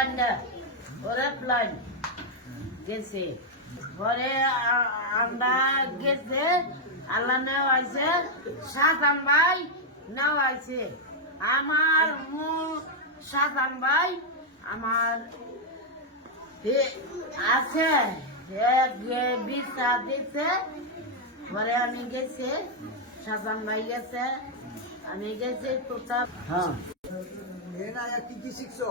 প্লানটা ওরা প্লান গেছে। পরে আমরা গেছে আল্লাহ নেওয়া আছে সাতান ভাই নেওয়া আছে আমার মূল সাতান ভাই আমার আছে এক বিশটা পরে আমি গেছি সাতান ভাই গেছে আমি গেছি কোথাও হ্যাঁ। কি কি শিখছো?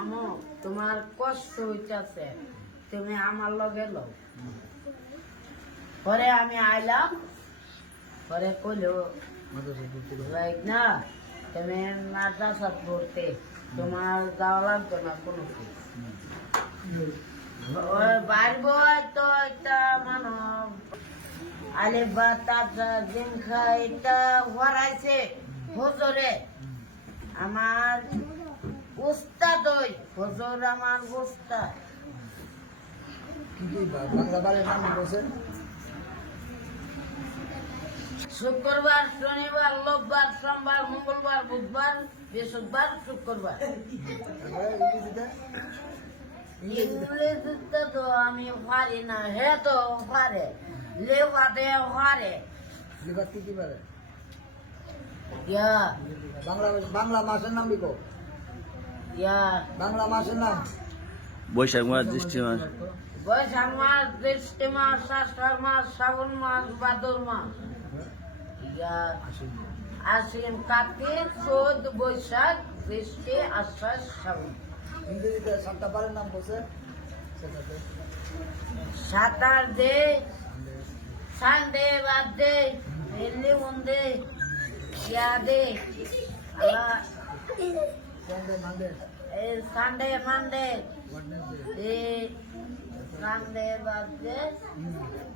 আমো তোমার কষ্ট হইতেছে তুমি আমার লগে লো পরে আমি আইলাম পরে কইলো না তুমি মাদ্রাসা পড়তে তোমার যাওয়া লাগতো না কোনো বাড়বো তো একটা মানব আলে বাতা জিংখা এটা হরাইছে হজরে। আমার উস্তাদ। ওই হজর আমার উস্তাদ শুক্রবার শনিবার রোববার সোমবার মঙ্গলবার বুধবার বৃহস্পতিবার শুক্রবার। ইংরেজিতে? ইংরেজিতে তো আমি পারি না হে তো পারে পারে। কি বাংলা? বাংলা মাসের নাম লিখো ইয়া বাংলা মাসের নাম বৈশাখ মাস জ্যৈষ্ঠ মাস বৈশাখ মাস জ্যৈষ্ঠ মাস আষাঢ় মাস শ্রাবণ মাস ভাদর মাস ইয়া আশ্বিন কার্তিক চোদ্দ বৈশাখ জ্যৈষ্ঠ আষাঢ় শ্রাবণ ইংরেজিতে নাম বলছে সেটাতে দে সানডে বাদ দে দিল্লি মন্দে ইয়া দে মানডে এই সানডে মানডে এই সানডে বাদ দে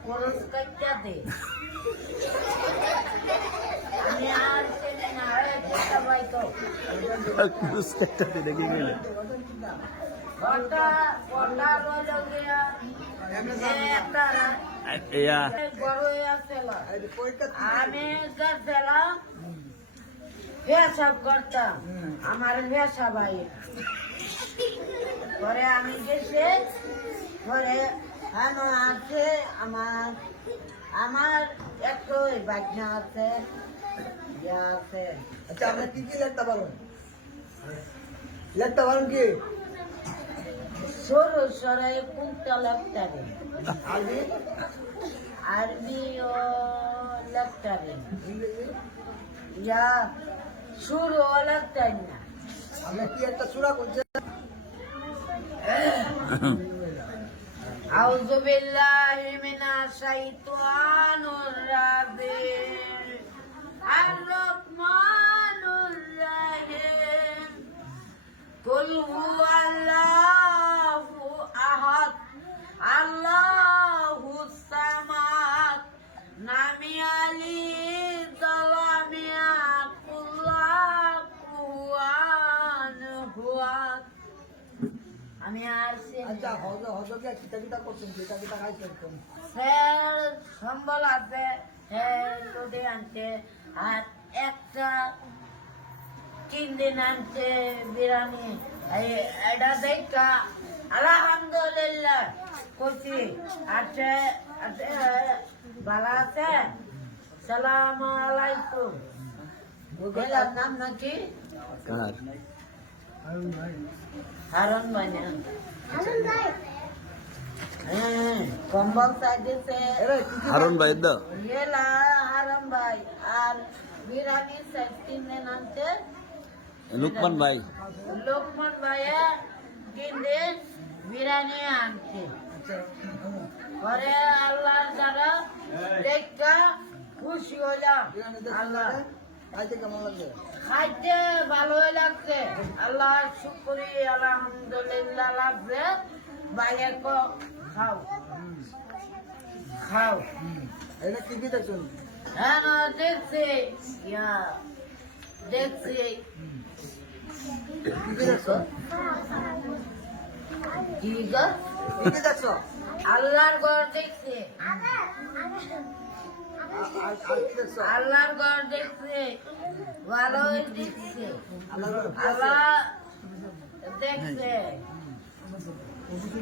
পুরস্কারটা দে। আমি আর চিনি না রে যেটা ভাই তো পুরস্কারটা দেখে গেলে ওটা ওটা রইল গিয়া একটা পরীক্ষা আমি গেছিলাম পেশাব করতাম আমার পেশা ভাই। পরে আমি গেছে পরে আমার আছে আমার আমার একটু বাজনা আছে ইয়া আছে। আচ্ছা আপনি কি কি লিখতে পারেন লিখতে পারেন কি? সরু সরে কোনটা লাগতে হবে? আরবি? ও হবে। ইংরেজি? ইয়া শুরু ও লাগতে না আপনি কি একটা সুরা করছেন أعوذ بالله من الشيطان الرجيم আমি আর আচ্ছা হজ হজকে কিতা কিতা করছেন কিতা কিতা খাইছেন কোন স্যার সম্বল আছে লোডে আনছে আর একটা তিন দিন আনছে বিরিয়ানি এই এটা দেখা আলহামদুলিল্লাহ করছি আছে আছে ভালো আছে? সালাম আলাইকুম। নাম নাকি? হারন বানা হ্যাঁ কম্বল কি হারুন ভাই তো এলা হারাম ভাই। আর বিরানি তিন দিন আনছে। লুকমান ভাই। লোকমান ভাইয়া তিন দিন বিরিয়ানি আনছে। আচ্ছা পরে আল্লাহ দ্বারা দেখা খুশি হলাম। আল্লাহ? খাইতে কেমন লাগছে? খাইতে ভালোই লাগছে। আল্লাহ শুক্রি আলহামদুলিল্লাহ লাগছে। বাইরে ক খাও। খাও। এটা কি কি দেখছেন হ্যাঁ দেখছি। ইয়া দেখছি। কি কি দেখছ ঠিক আছে কি কি দেখছ আল্লাহর ঘর দেখছি আর আর- আর কি দেখছ আল্লাহর ঘর দেখছে ভালো দেখছে। আল্লাহ দেখছে।